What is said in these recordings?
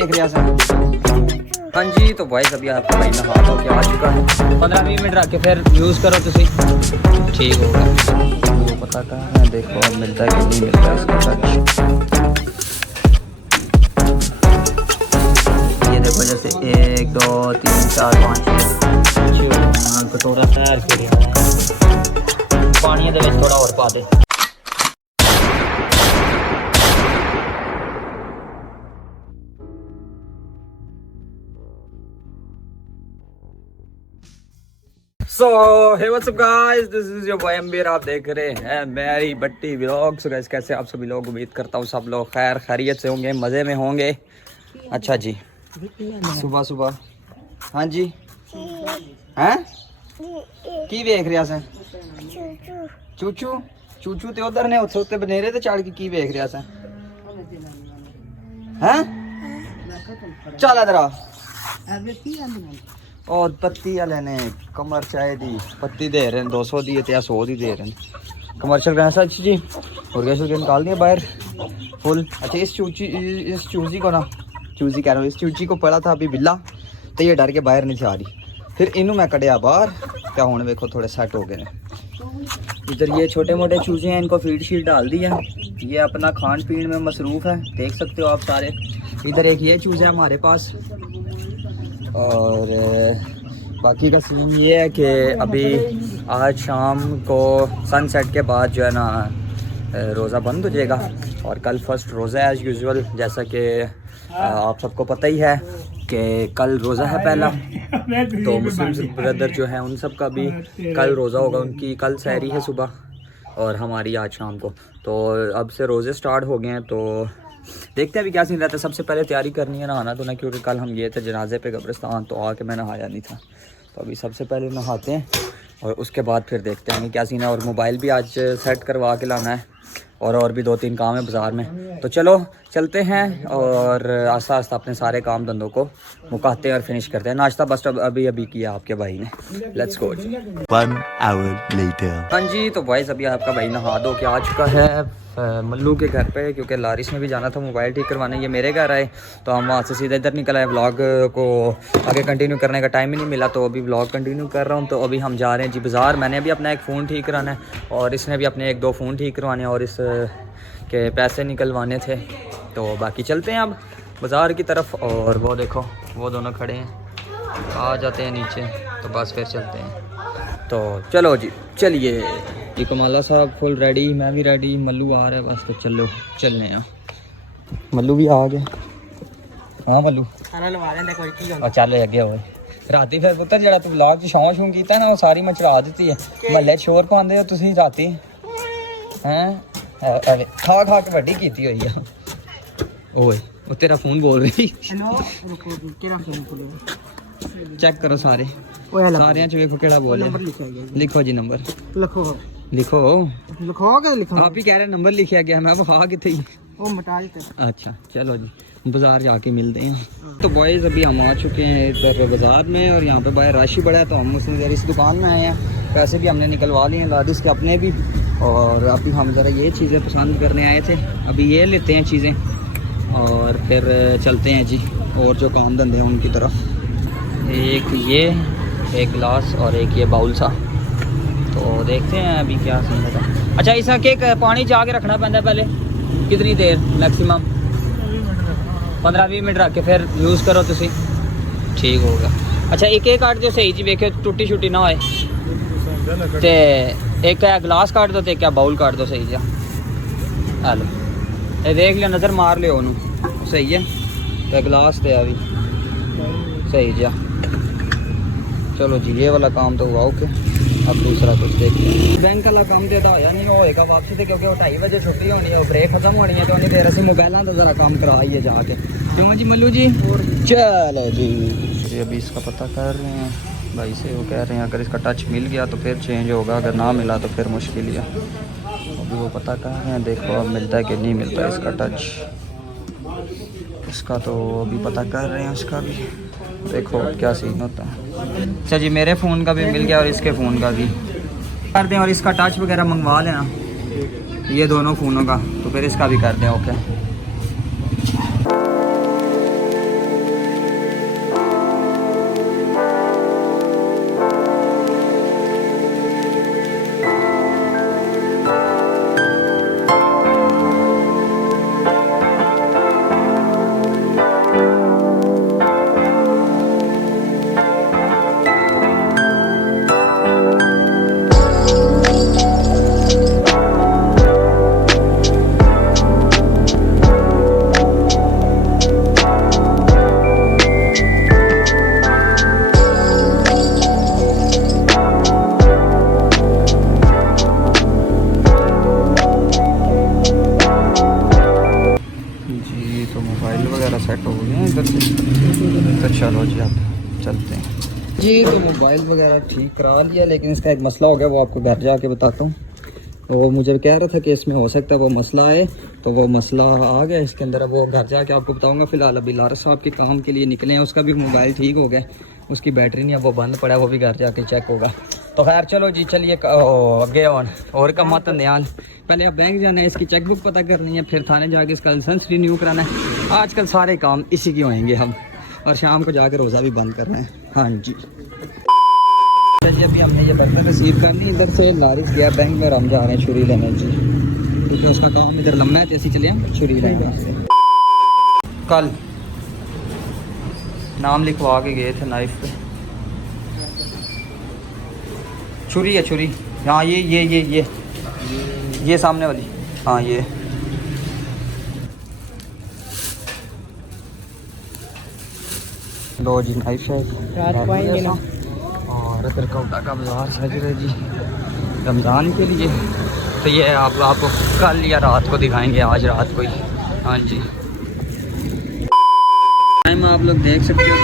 देख रहे हैं? हाँ जी, तो वॉइस अभी आपका भाई नहा धो के आ चुका है। 15-20 मिनट रख के फिर यूज़ करो तुसी, ठीक होगा। वो पता कहाँ है, देखो अब मिलता है कि नहीं मिलता है इसका टच। ये देखो जैसे 1 2 3 4 5 कटोरा तैयार कर पानी दे थोड़ा और पा दे। So hey what's up guys, this is your boy एमबीर। आप देख रहे हैं मेरी बट्टी व्लॉग। सो गाइस, कैसे आप सभी लोग? उम्मीद करता हूँ सब लोग खैर खैरियत से होंगे, मज़े में होंगे। अच्छा जी, सुबह सुबह हाँ जी हैं की वेख रहा से? चूचू चूचू ते उधर ने उत्ते बनेरे ते चढ़ के की वेख रहा से हैं? चल इधर आ। और पत्ती वाले ने कमर चाय दी पत्ती दे रहे हैं 200 दी या 100 दी दे रहे हैं। कमर्शियल करना सच जी। और गैस निकाल दिया बाहर फुल। अच्छा इस चूजी को ना, चूजी कह रहा हूँ, इस चूजी को पड़ा था अभी बिल्ला, तो ये डर के बाहर नहीं से आ रही। फिर इनू मैं कढ़िया बाहर, क्या हुण देखो थोड़े सेट हो गए। इधर ये छोटे मोटे चूजे हैं, इनको फीड शीड डाल दी है। ये अपना खान पीन में मसरूफ़ है, देख सकते हो आप सारे। इधर एक ये चूजा है हमारे पास। और बाकी का सीन ये है कि अभी आज शाम को सनसेट के बाद जो है ना रोज़ा बंद हो जाएगा। और कल फर्स्ट रोज़ा है एज़ यूजुअल, जैसा कि आप सबको पता ही है कि कल रोज़ा है पहला। तो मुस्लिम ब्रदर जो है उन सब का भी कल रोज़ा होगा, उनकी कल सहरी है सुबह और हमारी आज शाम को। तो अब से रोज़े स्टार्ट हो गए हैं, तो देखते हैं अभी क्या सीन रहता है। सबसे पहले तैयारी करनी है नहाना धोना, क्योंकि कल हम गए थे जनाजे पे कब्रिस्तान, तो आके मैं नहाया नहीं था। तो अभी सबसे पहले नहाते हैं और उसके बाद फिर देखते हैं क्या सीन है। और मोबाइल भी आज सेट करवा के लाना है और भी 2-3 काम है बाज़ार में। तो चलो चलते हैं और आस्ता आस्ता अपने सारे काम धंधों को मुकाते हैं और फिनिश करते हैं। नाश्ता बस अभी किया आपके भाई ने। Let's go. 1 hour later। हाँ जी, तो बॉयज़ अभी आपका भाई नहा धो के आ चुका है मल्लू के घर पे, क्योंकि लारिश में भी जाना था मोबाइल ठीक करवाने। ये मेरे घर आए तो हम वहाँ से सीधे इधर निकल आए। व्लॉग को आगे कंटिन्यू करने का टाइम ही नहीं मिला, तो अभी व्लॉग कंटिन्यू कर रहा हूँ। तो अभी हम जा रहे हैं जी बाज़ार। मैंने भी अपना एक फ़ोन ठीक कराना है और इसने भी अपने 1-2 फ़ोन ठीक करवाने और इस के पैसे निकलवाने थे। तो बाकी चलते हैं अब बाज़ार की तरफ। और वो देखो वो दोनों खड़े हैं, आ जाते हैं नीचे तो बस फिर चलते हैं। तो चलो जी चलिए। ये कमाला साहब फुल रेडी, मैं भी रेडी, मल्लू आ रहा है बस। तो चलो चलने हैं। मल्लू भी आ गए। हाँ मल्लू और चल अगे हो राती फिर पुत्र जरा तू व्लॉग शौं शूं कीता ना वो सारी मैं चढ़ा दी है। महल्ले शोर पाते हो तुम राती हैं? खा खा के वड्डी की हुई है। ओए वो तेरा फोन बोल रही। चेक करो सारे सारे वेखो केड़ा बोल लिखो जी नंबर लिखो लिखो आप ही कह रहे नंबर लिखा गया, मैं वहा किथे अच्छा चलो जी बाजार जाके मिलते हैं। तो बॉयज़ अभी हम आ चुके हैं इधर बाज़ार में और यहाँ पे बाहर रश ही बड़ा है, तो हम उसमें ज़रा इस दुकान में आए हैं। पैसे भी हमने निकलवा लिए हैं लादिस के अपने भी। और अभी हम ज़रा ये चीज़ें पसंद करने आए थे, अभी ये लेते हैं चीज़ें और फिर चलते हैं जी और जो काम धंधे हैं उनकी तरफ। एक ये एक गिलास और एक ये बाउल सा। तो देखते हैं अभी क्या सीन है। अच्छा इसका केक पानी जाके रखना पैंदा पहले कितनी देर? मैक्सिमम 15-20 मिनट रख के फिर यूज़ करो तुसी, ठीक होगा। अच्छा एक काट दो सही जी, वेखे टुट्टी छुट्टी ना होए। ते एक गिलास काट दो तो एक बाउल काट दो सही जा। हेलो ये देख लियो, नज़र मार लियो उन्होंने, सही है। तो गिलास तो अभी सही जा। चलो जी ये वाला काम तो हुआ ओके। अब दूसरा कुछ देखते हैं। बैंक वाला काम तो होया नहीं होएगा वापसी से, क्योंकि 2:30 बजे छुट्टी होनी है, ब्रेक खत्म होनी है। तो उन्नी देर असी मोबाइलों का ज़रा काम करवाइए जाके, क्यों जी मल्लू जी? चलो जी अभी इसका पता कर रहे हैं भाई से। वो कह रहे हैं अगर इसका टच मिल गया तो फिर चेंज होगा, अगर ना मिला तो फिर मुश्किल ही है। अभी वो पता कर रहे हैं, देखो अब मिलता है कि नहीं मिलता है इसका टच। इसका तो अभी पता कर रहे हैं, उसका भी देखो क्या सीन होता है। अच्छा जी मेरे फ़ोन का भी मिल गया और इसके फ़ोन का भी कर दें, और इसका टच वगैरह मंगवा लेना ये दोनों फ़ोनों का, तो फिर इसका भी कर दें ओके। गए हैं इधर से, तो चलो जी अब चलते हैं जी। तो मोबाइल वगैरह ठीक करा लिया, लेकिन इसका एक मसला हो गया, वो आपको घर जाके बताता हूँ। वो मुझे कह रहा था कि इसमें हो सकता है वो मसला आए, तो वो मसला आ गया इसके अंदर। अब वो घर जाके आपको बताऊंगा। फिलहाल अभी लारस साहब के काम के लिए निकले हैं, उसका भी मोबाइल ठीक हो गया, उसकी बैटरी नहीं है, वो बंद पड़ा है, वो भी घर जाके चेक होगा। तो खैर चलो जी, चलिए अगे और कम मत ध्यान। पहले अब बैंक जाना है, इसकी चेकबुक पता करनी है, फिर थाने जाके इसका लाइसेंस रिन्यू कराना है। आजकल सारे काम इसी के होंगे हम, और शाम को जाकर रोज़ा भी बंद करना है। हाँ जी जी, अभी हमने ये बर्तन रिसीव करनी, इधर से लारिस गया बैंक में और हम जा रहे हैं छुरी लेने जी, क्योंकि उसका काम इधर लंबा है, तो ऐसी चलिए हम छुरी लेने। कल नाम लिखवा के गए थे नाइफ पे, छुरी है छुरी। हाँ ये सामने वाली, हाँ ये लो जी नाइफ है। और इधर कौटा का बाजार सज रहा है जी रमज़ान के लिए। तो ये आपको कल या रात को दिखाएंगे, आज रात को ही। हाँ जी, टाइम आप लोग देख सकते हो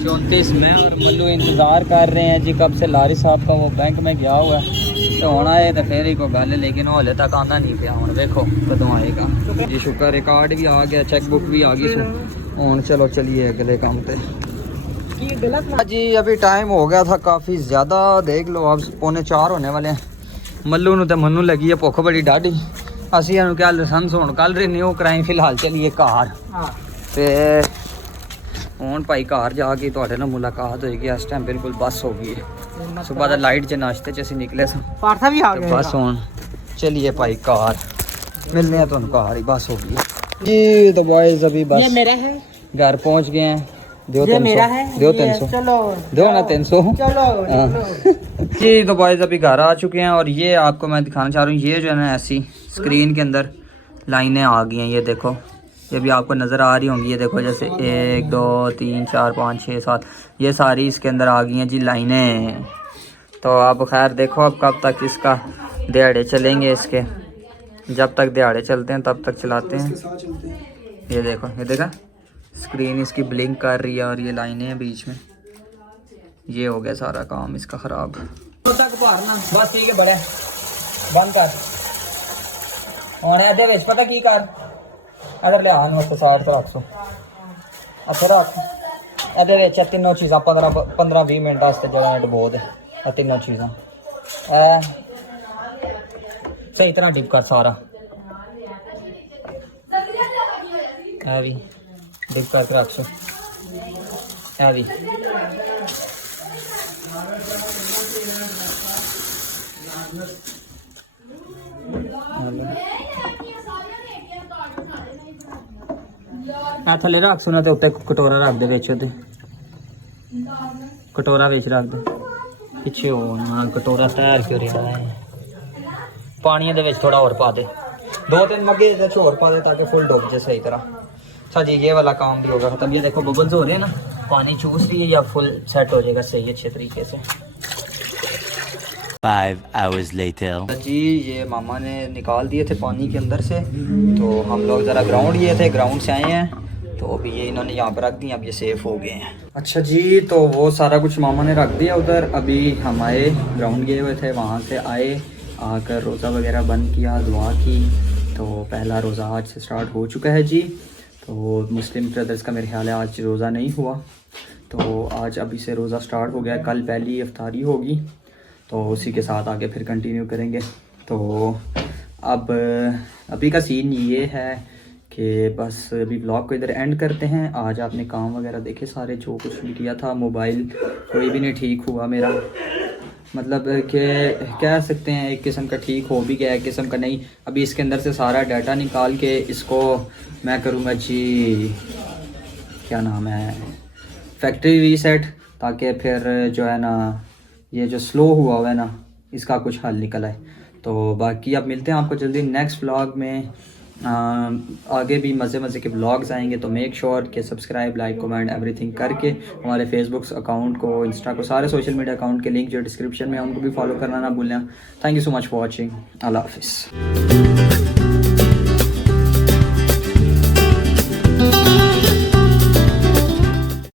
3:34 में, और मल्लू इंतज़ार कर रहे हैं जी कब से लारिस साहब का। वो बैंक में गया हुआ है, तो होना है तो फिर ही को गल है, लेकिन वो हले तक आना नहीं पाया। हूँ देखो कदों आएगा जी। शुक्र है कार्ड भी आ गया, चेकबुक भी आ गई। हूँ चलो चलिए अगले काम पे जी। अभी टाइम हो गया था काफ़ी ज़्यादा, देख लो अब 3:45 होने वाले हैं। मल्लू ਨੂੰ ਤੇ ਮੈਨੂੰ ਲੱਗੀ ਹੈ ਭੁੱਖ ਬੜੀ ਡਾਢੀ। ਅਸੀਂ ਇਹਨੂੰ ਕਿਹਾ ਲਾਇਸੈਂਸ ਹੁਣ ਕੱਲ ਰਿਨਿਊ ਕਰਾਈ, ਫਿਲਹਾਲ ਚਲੀਏ ਘਰ। ਤੇ ਹੁਣ ਭਾਈ ਘਰ ਜਾ ਕੇ ਤੁਹਾਡੇ ਨਾਲ ਮੁਲਾਕਾਤ ਹੋਏਗੀ। ਇਸ ਟਾਈਮ ਬਿਲਕੁਲ ਬੱਸ ਹੋ ਗਈ ਹੈ, ਸਵੇਰ ਦਾ ਲਾਈਟ 'ਚ ਨਾਸ਼ਤੇ 'ਚ ਅਸੀਂ ਨਿਕਲੇ ਸਾਂ, ਪਾਰਥਾ ਵੀ ਆ ਗਿਆ ਬਸ। ਹੁਣ ਚਲੀਏ ਭਾਈ ਘਰ, ਮਿਲਨੇ ਆ ਤੁਹਾਨੂੰ ਘਰ ही, बस हो गई जी। तो बॉयज अभी बस ये मेरा है, घर पहुंच गए हैं। दो 300 चलो दो ना 300 चलो जी। तो बॉयज अभी घर आ चुके हैं, और ये आपको मैं दिखाना चाह रहा हूँ। ये जो है ना ऐसी स्क्रीन के अंदर लाइनें आ गई हैं, ये देखो, ये भी आपको नज़र आ रही होंगी। ये देखो जैसे 1 2 3 4 5 6 7, ये सारी इसके अंदर आ गई हैं जी लाइनें। तो अब खैर देखो अब कब तक इसका दिहाड़े चलेंगे इसके। जब तक दिहाड़े चलते हैं तब तक चलाते हैं। ये देखो, ये देखा स्क्रीन इसकी ब्लिंक कर रही है, और ये लाइनें हैं बीच में। ये हो गया सारा काम इसका ख़राब। तक भरना बस ठीक है, बड़े बंद कर। और इधर विच पता की कर, इधर ले आन वास्ते 60 तो 800 अच्छा रख। इधर विच तीनों चीज़ां 15-20 मिनट वास्ते जो डबो दे, तीनों चीज़ां सही तरह डिप कर सारा। है भी डिप करके रख सो, है भी थले रख सुना, तो उत्ते कटोरा रख दे, विच ओदे कटोरा विच रख दे, पिछे हो ना कटोरा तैर क्यों रहा है। पानी दे विच थोड़ा और पा दे, 2-3 मग्गे होर पा दे, ताकि फुल डुब जाए सही तरह। अच्छा जी, ये वाला काम भी होगा खत्म। ये देखो बबल्स हो रहे हैं ना, पानी चूस रही है, या फुल सेट हो जाएगा सही अच्छे तरीके से। 5 hours later जी ये मामा ने निकाल दिए थे पानी के अंदर से, तो हम लोग ज़रा ग्राउंड ये थे, ग्राउंड से आए हैं, तो अभी ये इन्होंने यहाँ पर रख दी, अब ये सेफ़ हो गए हैं। अच्छा जी, तो वो सारा कुछ मामा ने रख दिया उधर। अभी हम आए, ग्राउंड गए हुए थे, वहाँ से आए, आकर रोज़ा वगैरह बंद किया, दुआ की। तो पहला रोज़ा आज से स्टार्ट हो चुका है जी। तो मुस्लिम ब्रदर्स का मेरे ख्याल है आज रोज़ा नहीं हुआ, तो आज अभी से रोज़ा स्टार्ट हो गया। कल पहली इफ्तारी होगी, तो उसी के साथ आगे फिर कंटिन्यू करेंगे। तो अब अभी का सीन ये है कि बस अभी ब्लॉग को इधर एंड करते हैं। आज आपने काम वगैरह देखे सारे, जो कुछ भी किया था। मोबाइल कोई भी नहीं ठीक हुआ मेरा, मतलब कि कह सकते हैं एक किस्म का ठीक हो भी गया, एक किस्म का नहीं। अभी इसके अंदर से सारा डाटा निकाल के इसको मैं करूँगा जी, क्या नाम है, फैक्ट्री रीसेट, ताकि फिर जो है ना ये जो स्लो हुआ है ना, इसका कुछ हल निकल आए। तो बाकी अब मिलते हैं आपको जल्दी नेक्स्ट व्लॉग में। आगे भी मज़े के व्लॉग्स आएंगे, तो मेक श्योर कि सब्सक्राइब, लाइक, कमेंट एवरीथिंग करके हमारे फेसबुक अकाउंट को, इंस्टा को, सारे सोशल मीडिया अकाउंट के लिंक जो डिस्क्रिप्शन में है उनको भी फॉलो करना ना भूलें। Thank you so much for watching. अल्लाह हाफिज़।